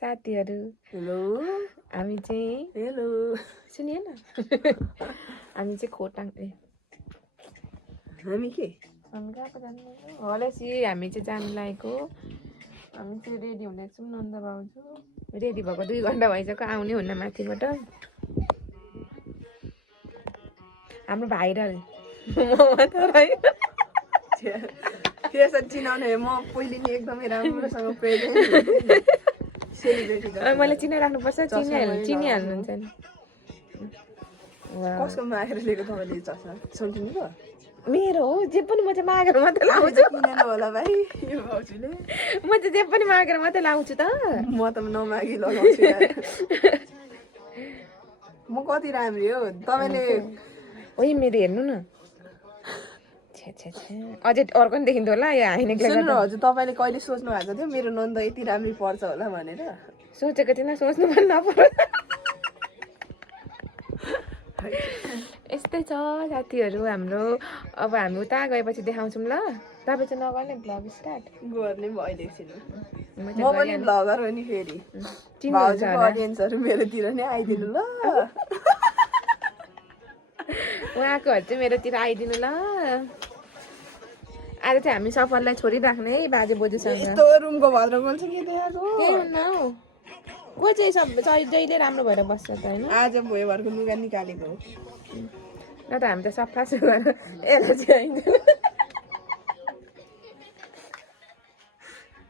साथीहरू हेलो हामी चाहिँ हेलो सुनिए न हामी चाहिँ खोटाङ हामी के हामी कहाँ जानु हलेसी हामी चाहिँ जानु लागेको हामी चाहिँ रेडी हुँदैछौँ नन्द भाउजू रेडी भएको 2 घन्टा भइसक्यो आउने हुन्न माथिबाट हाम्रो भाइरल त्यसरी चिनाउने म पहिले नि एकदमै राम्रोसँग प्रेजेन्ट सेलिब्रेटी मैले चिनाइराख्नुपर्छ चिनिहाल्नुहुन्छ नि कसको मागेर लिएको तपाईँले चस्मा सोल्टिनु भयो मेरो हो जे पनि म चाहिँ मागेर मात्रै लाउँछु किनेन होला भाइ यो भाउजूले म चाहिँ जे पनि मागेर मात्रै लाउँछु त म त नमागी लगाउँछु म कति राम्री हो तपाईँले ओइ मेरो हेर्नु न अझै अर्को नि देखिन्थ्यो होला यो हाइनेकले सुन्नु हजुर तपाईँले कहिले सोच्नु भएको थियो मेरो नन्द यति राम्री पर्छ होला भनेर सोचेको थिएन सोच्नु पनि नपर्यो यस्तै छ साथीहरू हाम्रो अब हामी उता गएपछि देखाउँछौँ ल तपाईँ चाहिँ नगर्ने भ्लग स्टार्ट गर्ने भयो एकछिन म पनि भ्लगर हो नि फेरि भाउजूको अडियन्सहरू मेरोतिर नै आइदिनु ल उहाँकोहरू चाहिँ मेरोतिर आइदिनु ल आज चाहिँ हामी सफललाई छोडिराख्ने है बाजे बोजूसँग यस्तो रुमको भद्रगोल चाहिँ के देखाएको के हुन्न हौ को चाहिँ सब जहिले राम्रो भएर बस्छ त होइन आज भोयो भरको लुगा निकालेको हो न त हामी त सफा सुगर यसलाई चाहिँ आइन्छ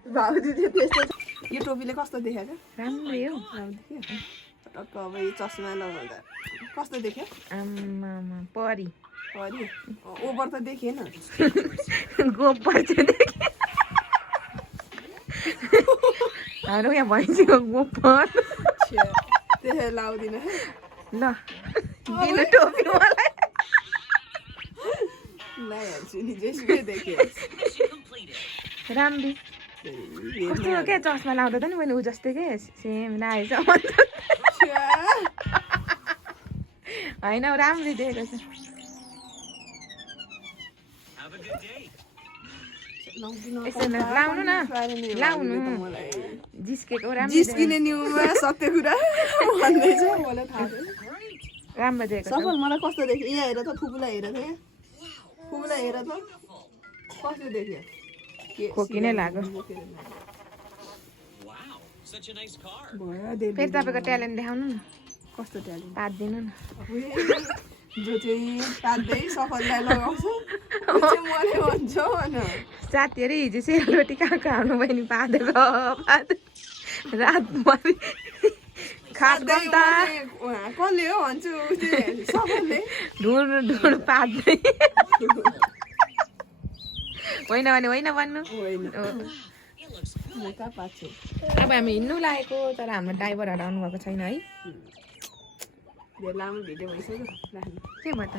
भाउजू चाहिँ त्यस्तो यो टोपीले कस्तो देखाएको राम्रै हो टक्क अब यो चस्मा लगाउँदा कस्तो देख्यो आम्मामा परी परी ओभर त देखेन गोबर चाहिँ देखेँ हाम्रो यहाँ भैँसीको गोबर त्यसरी लाउँदिन ल दिनु टोपी मलाई लगाइहाल्छु नि जेसुकै देखेँ राम्री कस्तो क्या चस्मा लाउँदा त नि मैले ऊ जस्तै के सेम लागेछ होइन राम्री देखेको छ लाउनु न लाउनु जिस्केको जिस्किने न्युमा सत्य कुरा भन्दैछ मलाई थाहा छैन राम्रो देखेको सफल मलाई कस्तो देख्यो यहाँ हेर त फुपूलाई हेर त फुपूलाई हेर त कस्तो देख्यो खोकी नै लाग्यो फेरि तपाईँको ट्यालेन्ट देखाउनु न कस्तो ट्यालेन्ट पाँच दिनु न जो चाहिँ पाँच्दै सफललाई लगाउँछ मैले भन्छु भन साथीहरू हिजो सेलरोटी कहाँ खानु भयो नि पाँदेको रातभरि खाँदै त कसले हो भन्छु सफलले ढुँड पाँदै होइन भने होइन भन्नु अब हामी हिँड्नु लागेको तर हाम्रो ड्राइभरहरू आउनु भएको छैन है लामो भिडियो भइसक्यो के भयो त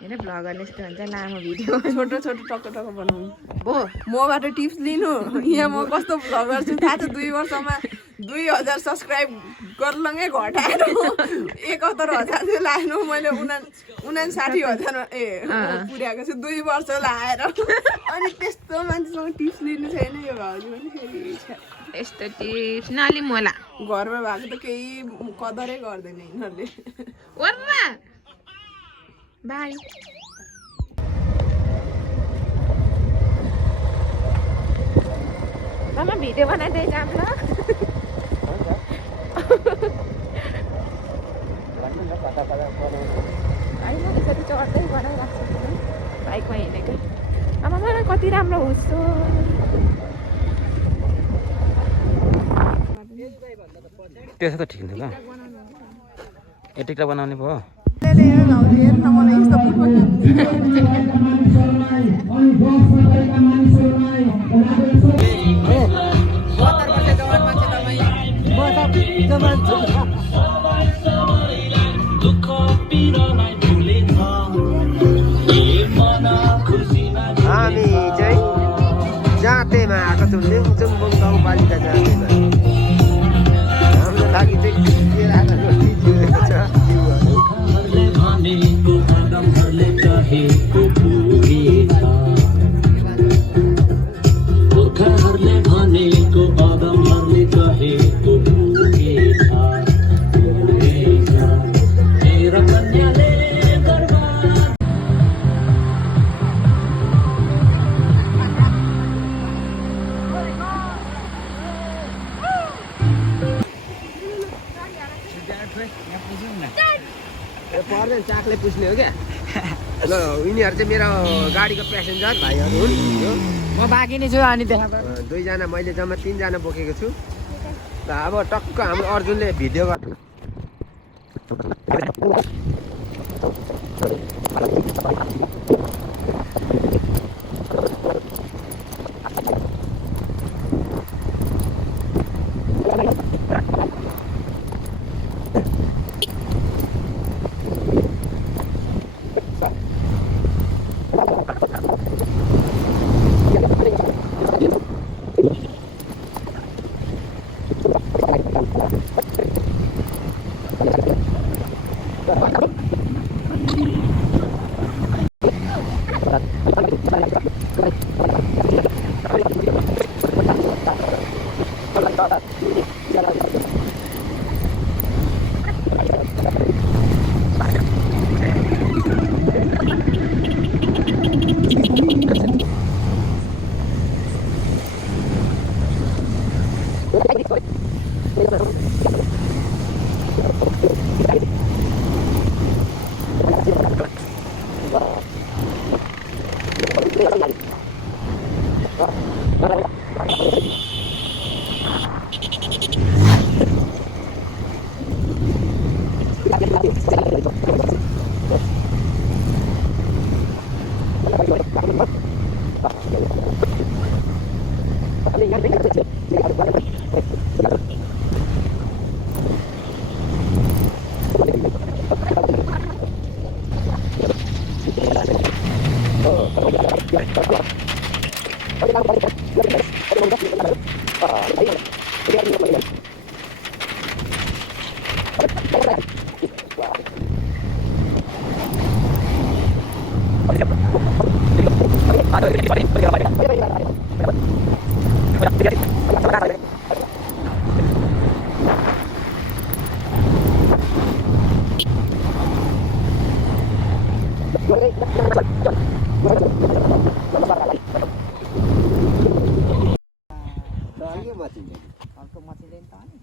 हेर भ्लगरले यस्तो भन्छ लामो भिडियो छोटो छोटो टक्क टक्क बनाउनु हो मबाट टिप्स लिनु यहाँ म कस्तो भ्लगर छु थाहा छ 2 वर्षमा 2000 सब्सक्राइब गर्लङै घटाएर 71,000 चाहिँ लाग्नु मैले 59,000 पुर्याएको छु 2 वर्ष लाएर अनि त्यस्तो मान्छेसँग टिप्स लिनु छैन यो भाउजू पनि फेरि यस्तो टिप्स नलिम होला घरमा भएको त केही कदरै गर्दैन यिनीहरूले वर्रा बाई मामा भिडियो बनाइदिए जाम ल होइन त्यसरी चढ्दै बनाइराख्छ बाइकमा हिँडेकै आमा कति राम्रो हुन्छ त्यसो त ठिक थियो ल यतिका बनाउने भयो हामी चाहिँ जाँतेमा आएको छौँ लिङचुङबुङ गाउँपालिका जाँतेमा हाम्रो लागि चाहिँ गोर्खाहरूले भनेको अदमहरूले कहे पर्दैन चाकले पुछ्ने हो क्या ल यिनीहरू चाहिँ मेरो गाडीको प्यासेन्जर भाइहरू हुन् यो म बाँकी नै छु अनि त्यहाँ दुईजना मैले जम्मा 3 जना बोकेको छु र अब टक्क हाम्रो अर्जुनले भिडियो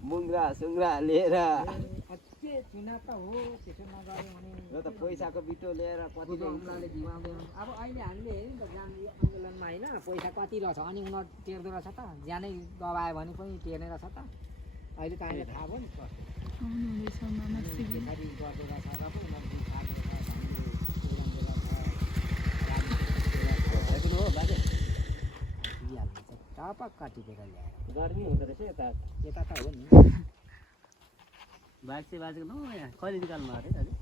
मुङ्ग्रा सुङ्ग्रा लिएर र त पैसाको बिटो लिएर कतिले अब अहिले हामीले हेऱ्यौँ नि त जान आन्दोलनमा होइन पैसा कति रहेछ अनि उनीहरू टेर्दो रहेछ त ज्यानै दबायो भने पनि टेर्ने रहेछ त अहिले त हामीले थाहा भयो नि पछाडि गर्दो रहेछ र पो उनीहरू टपक काटिदिएर ल्याएर गर्मी हुँदो रहेछ यता यता त हो नि बाइक चाहिँ बाजेको न यहाँ कहिले निकाल्नु अरे अहिले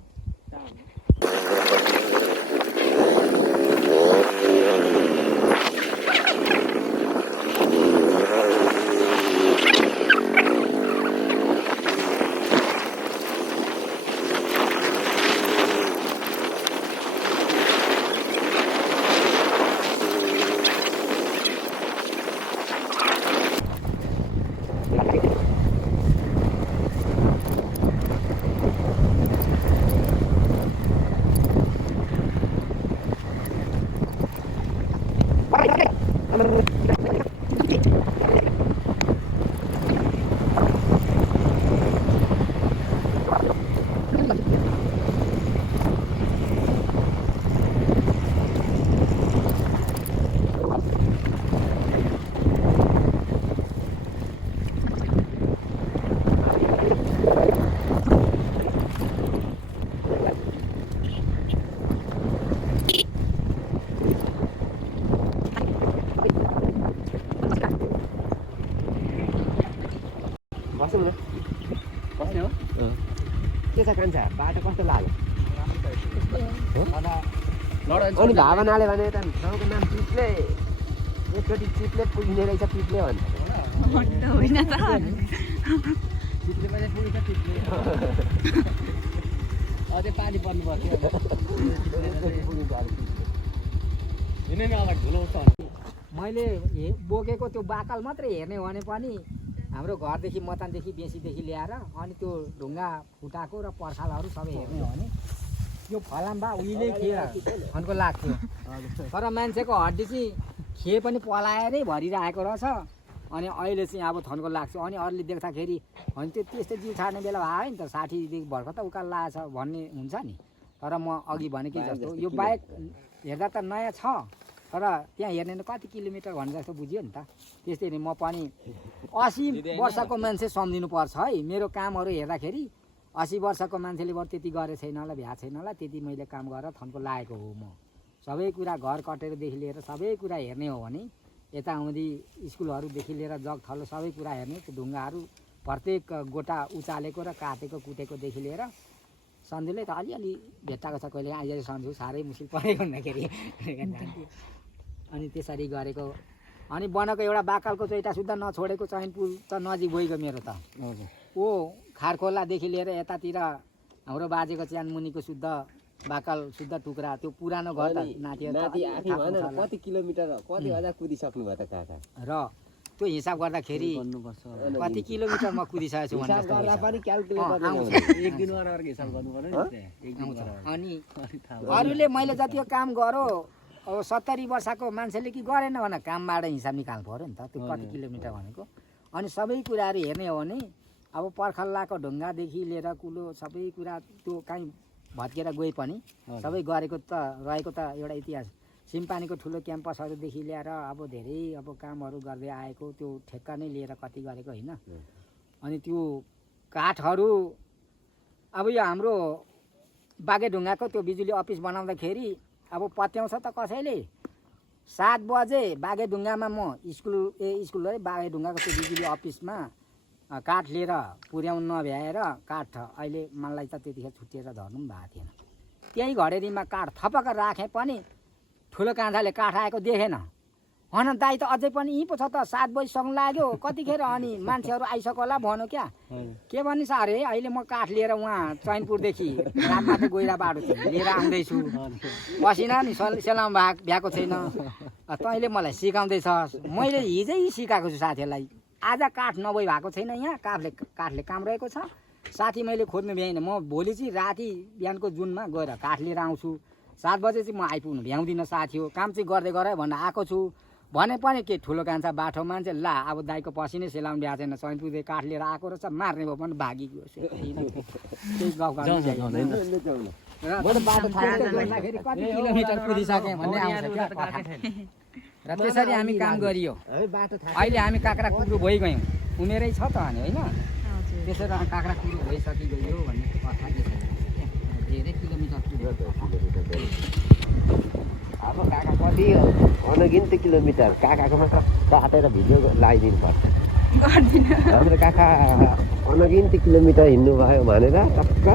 बसौँ न बस्ने हो के छ कान्छा बाटो कस्तो लाग्यो लडाइँ अनि भावनाले भने त ठाउँको नाम पिप्ले एकचोटि चिप्ले पुग्ने रहेछ पिप्ले भन्छ होइन त चिप्ले पनि पुग्छ चिप्ले अझै पानी पर्नु पर्थ्यो हिँड्ने नि अगाडि धुलो उठ्छ मैले बोकेको त्यो बाकल मात्रै हेर्ने भने पनि हाम्रो घरदेखि मतानदेखि बेसीदेखि ल्याएर अनि त्यो ढुङ्गा फुटाएको र पर्खालहरू सबै हेर्ने हो भने यो फलाम्बा उहिले थिए खनको लाग्थ्यो तर मान्छेको हड्डी चाहिँ खे पनि पलाएरै भरिरहेको रहेछ अनि अहिले चाहिँ अब थन्को लाग्छ अनि अरूले देख्दाखेरि अनि त्यो त्यस्तो जिउ छाड्ने बेला भयो नि त 60देखि भर्खर त उकालो लागेछ भन्ने हुन्छ नि तर म अघि भनेकै जस्तो यो बाइक हेर्दा त नयाँ छ तर त्यहाँ हेर्ने कति किलोमिटर भने जस्तो बुझ्यो नि त त्यस्तै म पनि 80 वर्षको मान्छे सम्झिनु पर्छ है मेरो कामहरू हेर्दाखेरि 80 वर्षको मान्छेले बरु त्यति गरे छैन होला भ्या छैन होला त्यति मैले काम गरेर थन्को लागेको हो म सबै कुरा घर कटेरदेखि लिएर सबै कुरा हेर्ने हो भने यताउति स्कुलहरूदेखि लिएर जग थलो सबै कुरा हेर्ने त्यो ढुङ्गाहरू प्रत्येक गोटा उचालेको र काटेको कुटेकोदेखि लिएर सन्जुले त अलिअलि भेट्टाएको छ कहिले आइज सन्जु साह्रै मुस्किल परेको हुँदाखेरि अनि त्यसरी गरेको अनि बनाएको एउटा बाकालको चैटा सुद्धा नछोडेको चैनपुर त नजिक गइगयो मेरो त ओ खारखोलादेखि लिएर यतातिर हाम्रो बाजेको च्यान मुनिको शुद्ध बाकाल शुद्ध टुक्रा त्यो पुरानो घर त नाति कति किलोमिटर कति हजार कुदिसक्नु भयो त काका र त्यो हिसाब गर्दाखेरि कति किलोमिटरमा कुदिसकेको छु अनि अरूले मैले जति काम गरो अब 70 वर्षको मान्छेले कि गरेन भने कामबाट हिसाब निकाल्नु पऱ्यो नि त त्यो कति किलोमिटर भनेको अनि सबै कुराहरू हेर्ने हो भने अब पर्खल्लाको ढुङ्गादेखि लिएर कुलो सबै कुरा त्यो कहीँ भत्केर गए पनि सबै गरेको त रहेको त एउटा इतिहास सिम्पानीको ठुलो क्याम्पसहरूदेखि ल्याएर अब धेरै अब कामहरू गर्दै आएको त्यो ठेक्का नै लिएर कति गरेको होइन अनि त्यो काठहरू अब यो हाम्रो बागेढुङ्गाको त्यो बिजुली अफिस बनाउँदाखेरि अब पत्याउँछ त कसैले 7 बजे बागेढुङ्गामा म स्कुल बागेढुङ्गाको त्यो बिजुली अफिसमा काठ लिएर पुर्याउनु नभ्याएर काठ अहिले मलाई त त्यतिखेर छुट्टिएर झर्नु पनि भएको थिएन त्यही घडेरीमा काठ थपक्क राखेँ पनि ठुलो काँधाले काठ आएको देखेन भन दाइ त अझै पनि यहीँ पो छ त 7 बजीसम्म लाग्यो कतिखेर अनि मान्छेहरू आइसक्यो होला भन्यो क्या के भन्ने छ अरे अहिले म काठ लिएर उहाँ चैनपुरदेखि रातमाटे गइरा बाटो लिएर आउँदैछु पसिना नि सेलाम भ्याएको छैन तैँले मलाई सिकाउँदैछस् मैले हिजै सिकाएको छु साथीहरूलाई आज काठ नभई भएको छैन यहाँ काठले काम रहेको छ साथी मैले खोज्नु भ्याइनँ म भोलि चाहिँ राति बिहानको जुनमा गएर काठ लिएर आउँछु 7 बजे चाहिँ म आइपुग्नु भ्याउँदिनँ साथी हो काम चाहिँ गर्दै गरेँ भनेर आएको छु भने पनि के ठुलो कान्छा बाठो मान्छे ला अब दाइको पसिनै सेलाउनु भ्या छैन चैनपुरले काठ लिएर आएको रहेछ मार्ने भयो पनि भागिगयो कति किलोमिटर कुदिसकेँ भन्ने आउँछ क्या र त्यसरी हामी काम गरियो अहिले हामी काँक्रा कुद्रो भइगयौँ उमेरै छ त अनि होइन त्यसरी काँक्रा कुद्रो भइसकिगयो भन्ने कथा धेरै किलोमिटर अब काका कति अनगिन्ती किलोमिटर काकाको मात्र काटेर भिडियो लगाइदिनु पर्छ हाम्रो काका अनगिन्ती किलोमिटर हिँड्नु भयो भनेर टक्क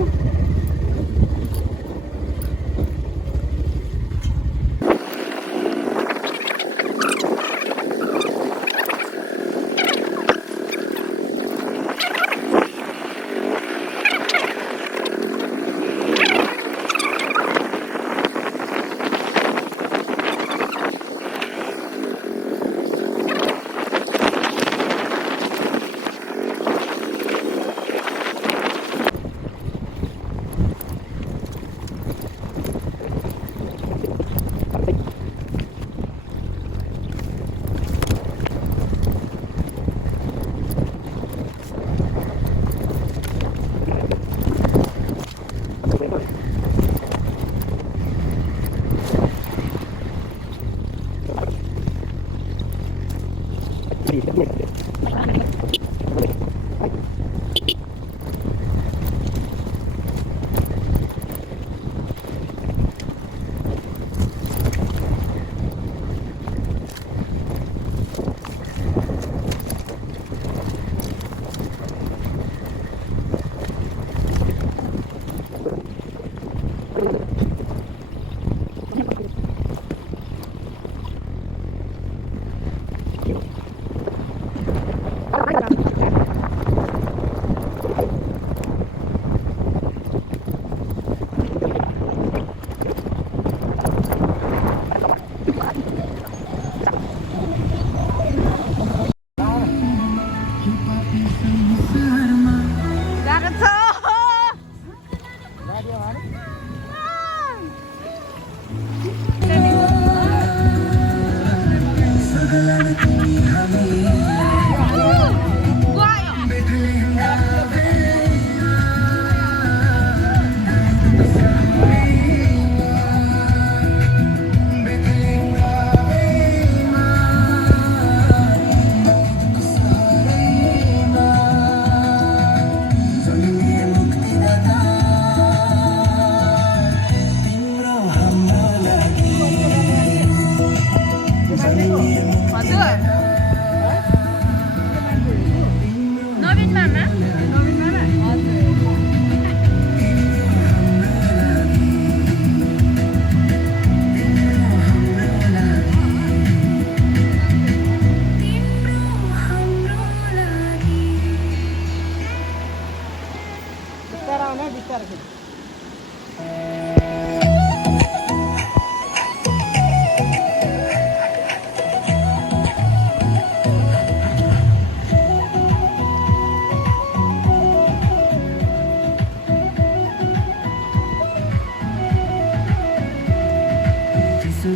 चिसो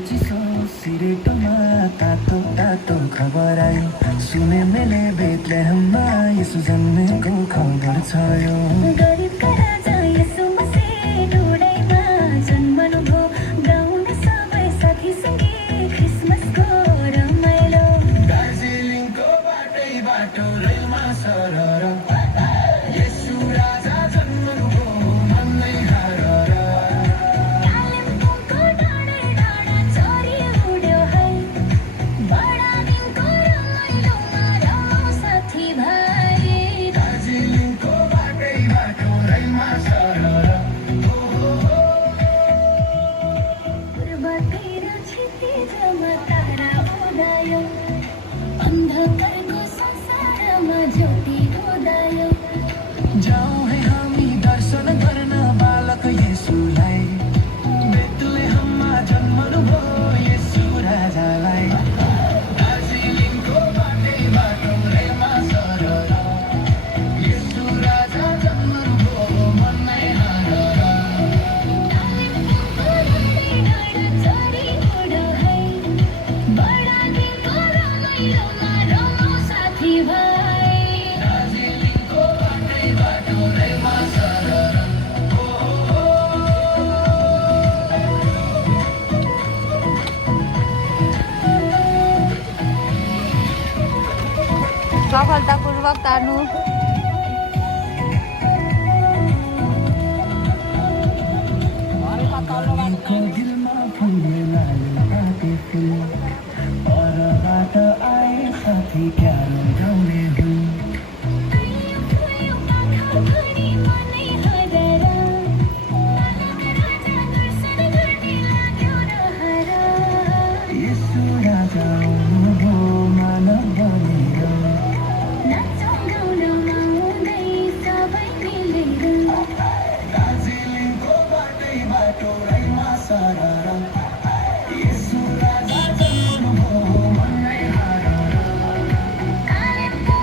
चिसो सिरेटोमा तातो तातो खबर आयो सुने मैले बेथलेहममा यसो जन्मेको खबर छ यो गरिबका राजा यसो मसीह ढोडैमा जन्मनुभयो गाउने सबै साथीसँगै क्रिसमसको रमाइलो दार्जिलिङको बाटै बाटो रेलमा सरर यसु राजा जन्मनुभयो मनै हरर कालिम्पोङको डाँडै डाँडा चरी उड्यो है बडा दिनको रमाइलोमा रमाउँ साथीभाइ दार्जिलिङको बाटै बाटो रेलमा सरर पूर्वतिर क्षितिजमा तारा उदायो अन्धकारको संसारमा ज्योति उदायो जाऊ है हामी दर्शन गर्न बालक येशूलाई बेथलेहममा जन्मनुभयो येशू राजालाई दार्जिलिङको बाटै बाटो रेलमा सरर येशू राजा जन्मनुभयो मनै हरर कालिम्पोङको डाँडै डाँडा चरी उड्यो है बडा दिनको रमाइलोमा रमाउँ साथीभाइ दार्जिलिङको बाटै बाटो रेलमा सरर सफलतापूर्वक तार्नु को दिलमा फुल्ने लायो पाते फुल परबाट आए साथी प्यारो गाउने हुँ फुल्यो पाखाभरि मनै हरार राजा दर्शन गर्ने लाग्यो रहर येशू राजा आउनुभयो मानव बनेर नाचौँ गाउन आउँदै सबै मिलेर दार्जिलिङको बाटै बाटो रेलमा सरर येशू राजा जन्मनुभयो मनै हरर कालिम्पोङ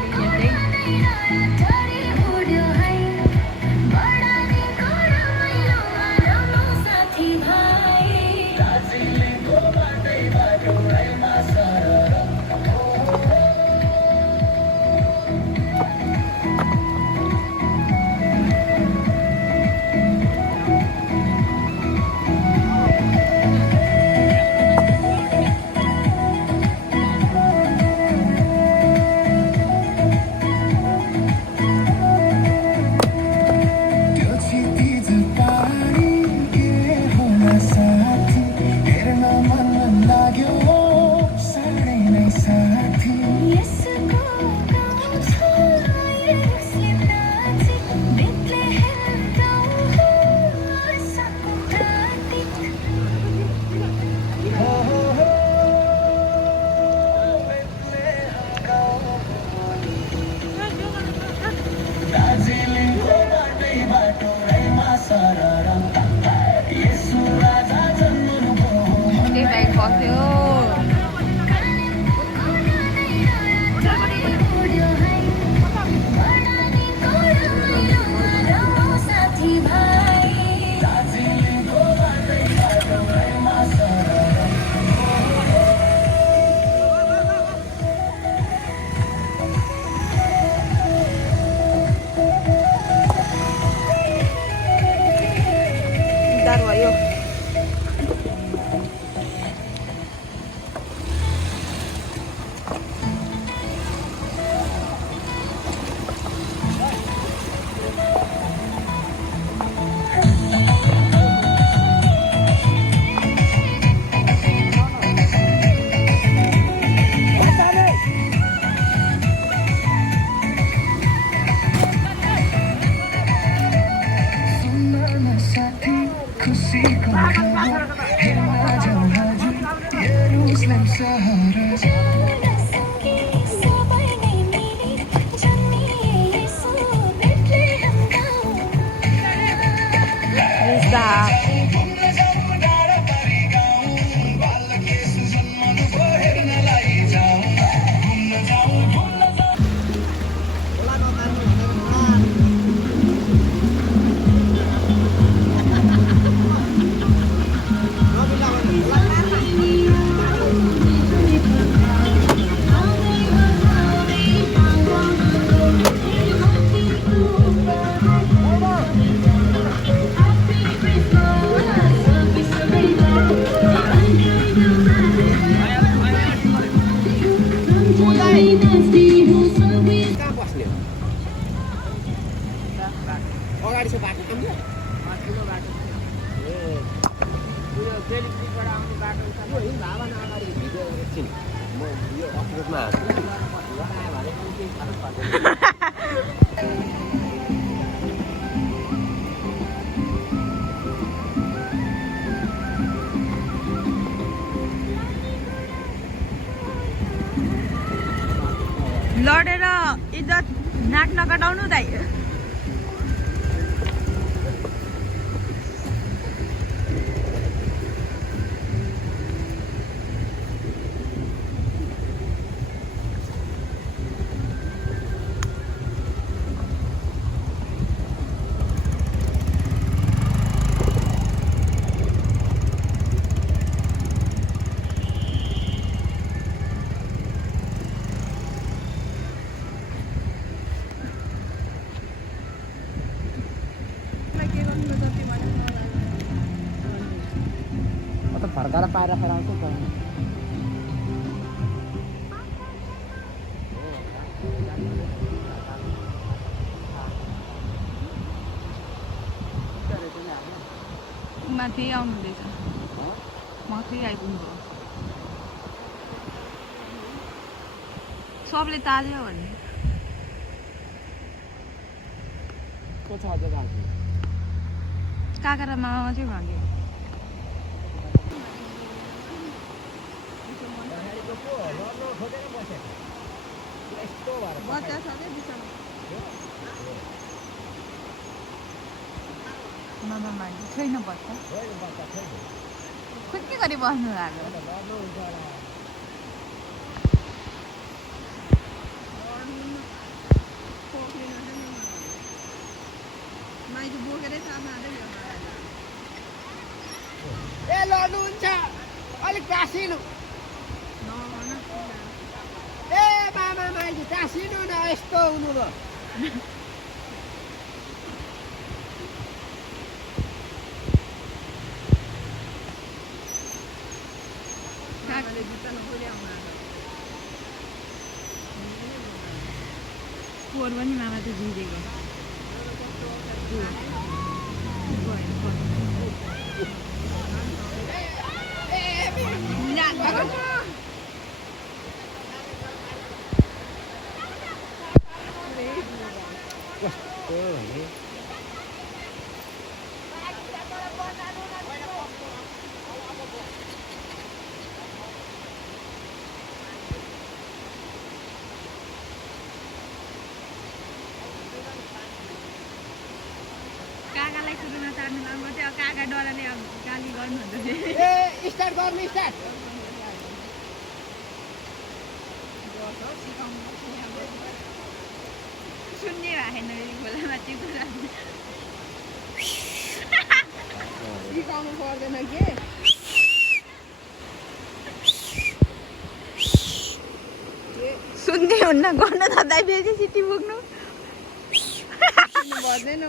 अगाडि चाहिँ बाटो कम ठुलो बाटो उयो बेलिपट्टिबाट आउने बाटो यो हिँड भावना अगाडि भिडियो एकछिन म यो अफरोडमा लगायो भने पनि केही फरक पर्दैन लडेर इज्जत नाक नकटाउनु दाइ फर्काएर पाइराखेर आउँछ माथि आउनुहुँदैछ माथि आइपुग्नु भयो सबले ताज्यो भन्ने को छ अझ बाँकी काका र मामा चाहिँ भाग्यो मामा मान्छे छैन बच्चा खुद के गरी बस्नु लाग्यो ए लड्नुहुन्छ अलिक टाँसिनु ए मामा माइली टाँसिनु न यस्तो हुनुभयो पोहोर पनि मामा चाहिँ जिरेको काकालाई सुरुमा चाड्नु लाउनु चाहिँ काका डराले गाली गर्नुहुन्छ ए स्टार्ट गर्नु स्टार्ट सुन्ने भएन खोलामा त्यो कुरा सिकाउनु पर्दैन के सुन्दै हुन्न गर्न थाल्दा फेरि सिटी पुग्नु पर्दैन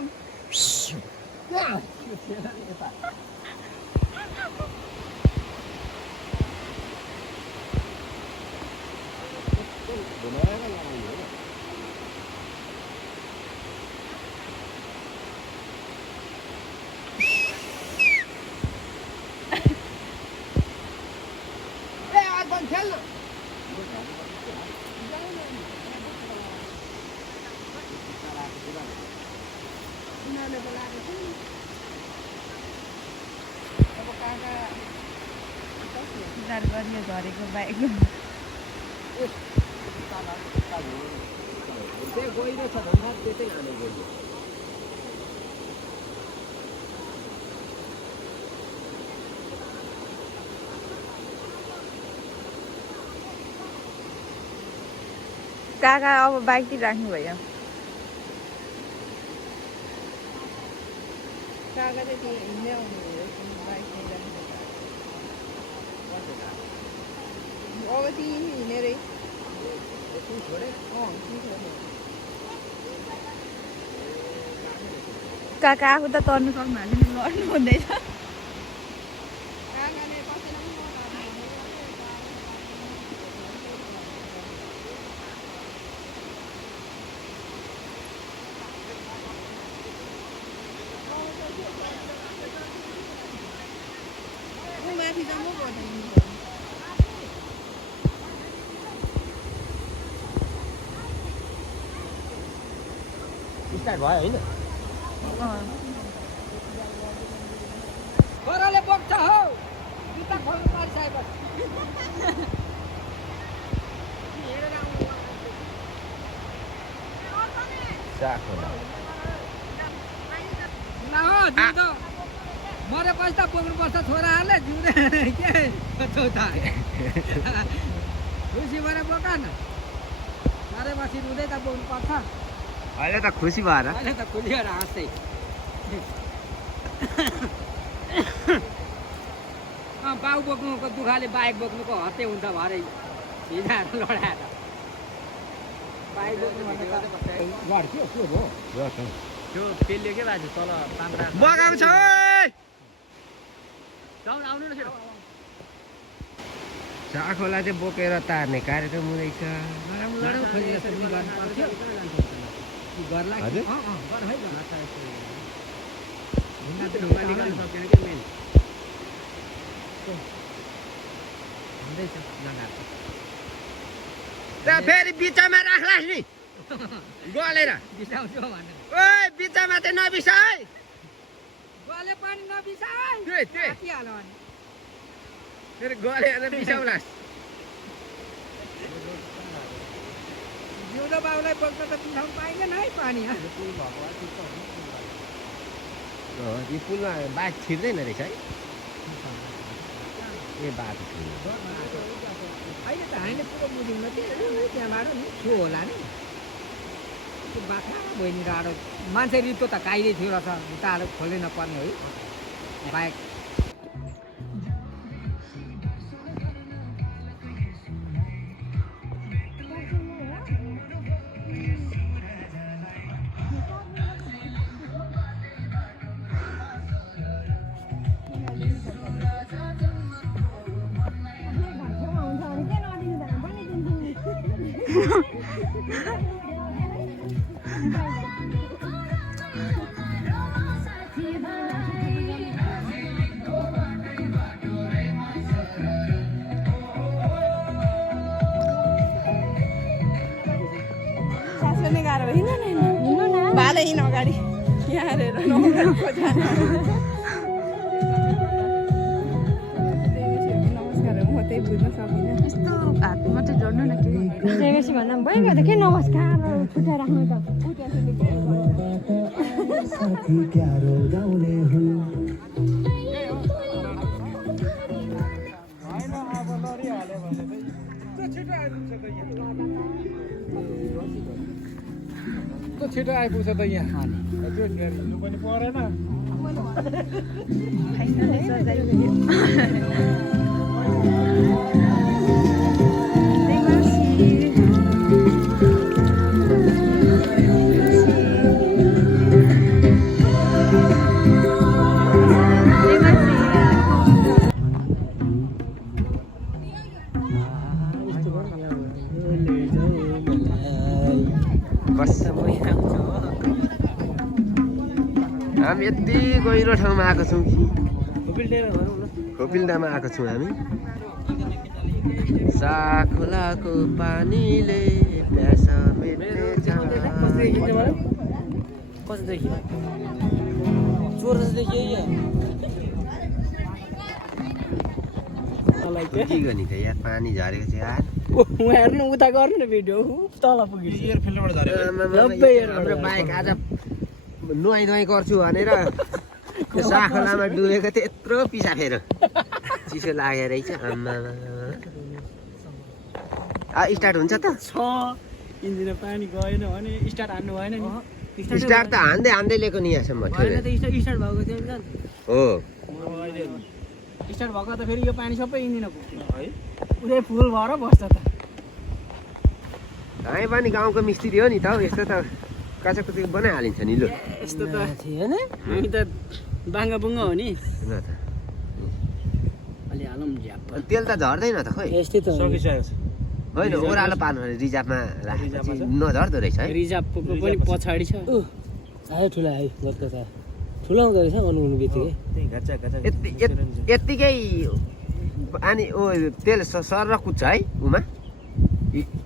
सुधार गरियो झरेको बाइक गइरहेछ भन्दा त्यतै हाने गयो काका अब बाइकतिर राख्नु भयो काका चाहिँ त्यो हिँड्दै आउनुभयो बाइक अब ती हिँडेरै काका आफू त तर्नु सक्नुहुन्न नि लड्नु हुँदैछ काकाले कसैलाई स्टार्ट भयो होइन छोराले बोक्छ हौ जुत्ता खोल्नु परिसकेपछि मरेपछि त बोक्नुपर्छ छोराहरूले जिउँदै के चौथा खुसी भएर बोक न मरेपछि रुँदै त बोक्नुपर्छ अहिले त खुसी भएर अहिले त खुसी भएर हाँस्दै बाउ बोक्नुको दुःखले बाइक बोक्नुको हत्ते हुन्छ भरे भिजाएर लडाएर बाइक बोक्नु भन्दा लड्थ्यो के हो त्यो पेलले के बाजु तल पान्द्रा बगाउँछ आउनु न छिटो साखोला चाहिँ बोकेर तार्ने कार्यक्रम हुँदैछ लडाउँ खोजेर सुरु गर्नु पर्थ्यो गर्ला हजुर? गर है त्यहाँ फेरि बिचमा राख्लास् नि गलेर बिसाउँछु भनेर ओइ बिचमा चाहिँ नबिसा है गले पनि नबिसा है त्यही राखिहाल्यो भने फेरि गलेर बिसाउलास् जिउँदो बाउलाई बोक्न त बिसाउनु पाइँदैन है पानी यो पुलमा बाइक छिर्दैन रहेछ है ए बाटो छिर्नु अहिले त हामीले पुरो बुझ्यौँ त्यहाँबाट नि छो होला नि त्यो बाख्रा बहिनी गाडो मान्छे रित्तो त गाइदै थियो रहेछ खुट्टाहरू खोल्दै नपर्ने है बाइक सासुले गाह्रो हिँड्नु न भाले हिँड अगाडि यहाँ हेरेर नमस्कार म त्यही बुझ्न सकिनँ यस्तो हात मात्रै जोड्नु न के जेगेसी भन्दा पनि भइगयो त के नमस्कार खुट्टा राख्नु त साथी क्या रोगाउने हुँ छिटो आइपुग्छ त यहाँ त्यो हिँड्नु पनि परेन हामी यति गहिरो ठाउँमा आएको छौँ कि खोपिल्डामा आएको छौँ हामी साखोलाको पानीले प्यास मेट्नेछ के गर्ने त यार पानी झरेको छ यार हेर्नु उता गर्नु न भिडियो तल पुग्यो एयर फिल्टरबाट झरेको हाम्रो बाइक आज नुहाइ धुवाइ गर्छु भनेर त्यो साखोलामा डुबेको थियो यत्रो पिसा फेर चिसो लागेको रहेछ आम्मा स्टार्ट हुन्छ त इन्जिनमा पानी गएन भने स्टार्ट हान्नु भएन नि स्टार्ट त हान्दै हान्दै ल्याएको नि यहाँसम्म स्टार्ट भएको थियो हो स्टार्ट भएको त फेरि यो पानी सबै इन्जिनमा पुग्छ है पुरै फुल भएर बस्छ त हामी पनि गाउँको मिस्त्री हो नि त हौ यस्तो त काचाकुची बनाइहालिन्छ नि लु यस्तो त होइन हामी त बाङ्गा बुङ्गा हो नि ल त अलि हालौँ झ्याप तेल त झर्दैन त खोइ यस्तै त सकिसकेको छ होइन ओह्रालो पार्नु रिजर्भमा राखेपछि नझर्दो रहेछ है रिजर्भको पनि पछाडि छ आयो ठुलो आयो गएको त ठुलो आउँदो रहेछ अनुहुनु बित्तिकै यत्तिकै अनि ओ तेल सर कुद्छ है उमा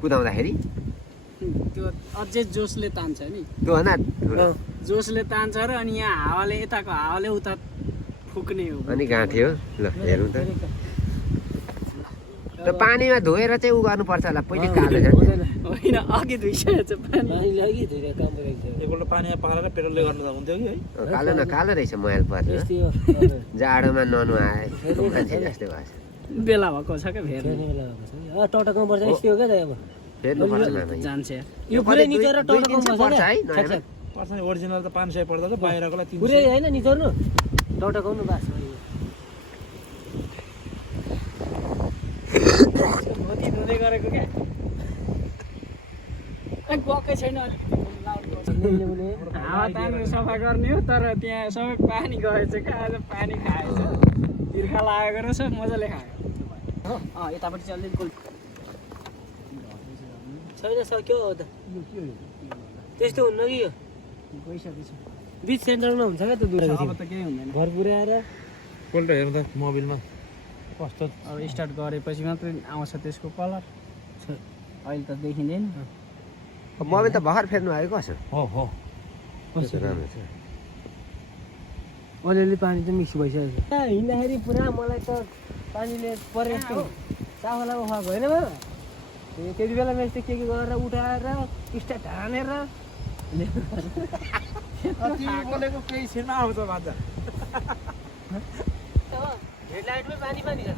कुदाउँदाखेरि त्यो अझै जोसले तान्छ नि त्यो होइन जोसले तान्छ र अनि यहाँ हावाले यताको हावाले उता फुक्ने हो अनि गाँठ्यो ल हेरौँ त त्यो पानीमा धोएर चाहिँ उ गर्नुपर्छ होला पहिले कालो छ होइन अघि धुइसकेको छ पानी एकपल्ट पानीमा पारेर पेट्रोलले गर्नु त हुन्थ्यो कि है कालो न कालो रहेछ मैल पर्यो जाडोमा नुहाए मान्छे जस्तै भएछ बेला भएको छ क्या फेर्नु फेर्नुपर्छ मामा जान्छ यो पुरै निचोर दुई दिन चाहिँ पर्छ है नयाँमा? पर्छ नि ओरिजिनल त 500 पर्छ त बाहिरकोलाई 300 पुरै होइन निचोर्नु टौटकाउनु बास मोती धुँदै गरेको क्या गएकै छैन हावा तानेर सफा गर्ने हो तर त्यहाँ सबै पानी गएछ क्या आज पानी खाएछ तिर्खा लागेको रहेछ मजाले खायो यतापट्टि चल्दै गोल छैन सक्यो त त्यस्तो हुन्न कि यो गइसकेछ बिच सेन्टरमा हुन्छ क्या त्यो दुध अब त केही हुँदैन घर पुऱ्याएर एकपल्ट हेर्नु त मोबिलमा कस्तो अब स्टार्ट गरेपछि मात्रै आउँछ त्यसको कलर अहिले त देखिँदैन मम्मी त भर्खर फेर्नु आयो कसो हो हो राम्रो छ अलिअलि पानी चाहिँ मिक्स भइसकेको छ हिँड्दाखेरि पुरा मलाई त पानीले परे जस्तो चावलाको खुवाएको होइन बाबा त्यति बेला मैले के गरेर उठाएर स्टार्ट हानेर बोलेको केही छैन आउँछ भान्जा हेडलाइटमै पानी पानी छ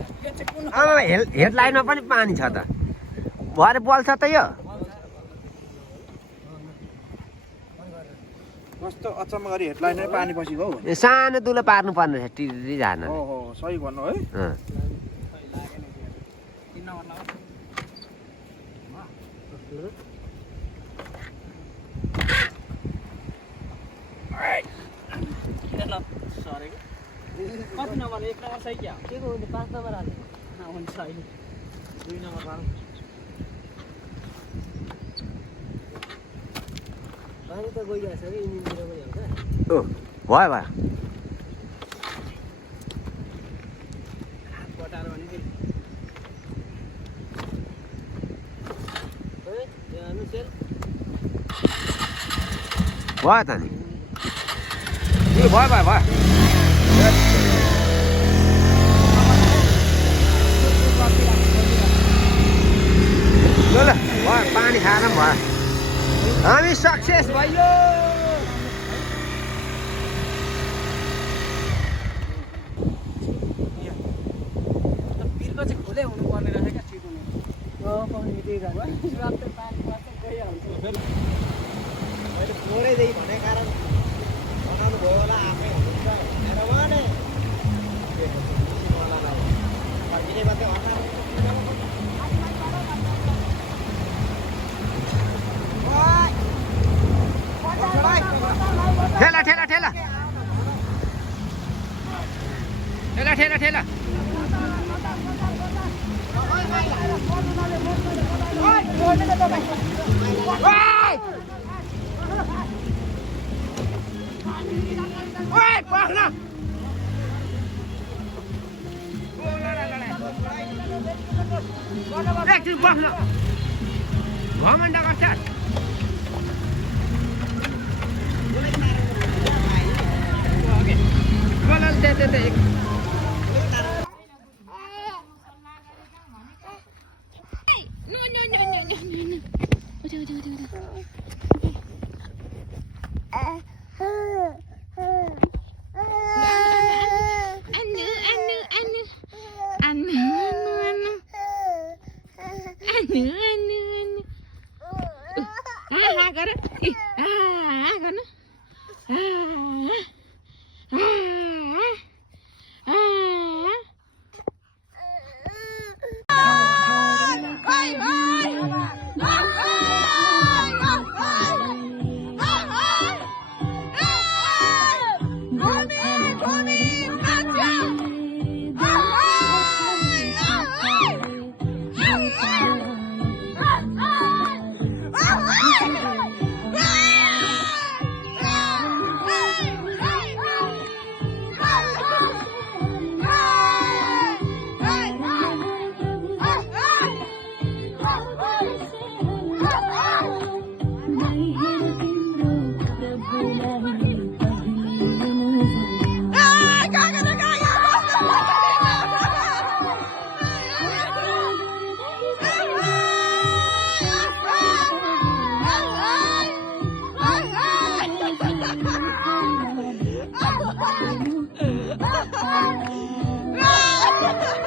आमा हेडलाइनमा पनि पानी छ त भरे बल्छ त यो कस्तो अचम्म गरी हेडलाइनमै पानी पसेको हौ सानो दुलो पार्नु पर्ने रहेछ टिरी जान ओहो सही भन्नु है कति नम्बर 1 नम्बर सही क्या के को हुन्छ 5 नम्बर हाल्नु हुन्छ अहिले 2 नम्बर पार्नु पानी त गइरहेको छ कि इन्जिनतिर पनि हुन्छ ओ भयो भयो हात बटाएर भने चाहिँ अनुसेल भयो त नि ए भयो भयो भयो ल ल भयो पानी खाएर पनि भयो हामी सक्सेस भयो बिर्को चाहिँ खुलै हुनुपर्ने रहेछ क्या चिकुने पानी त्यही पानी मात्रै गइहाल्छ अहिले थोरैदेखि भने कारण बनाउनु भयो होला आफै हुन्छ भनेर भने फर्किने मात्रै ठेला ठेला ठेला ठेला ठेला ठेला एकछिन बस्न घमण्ड गर्छ Ah!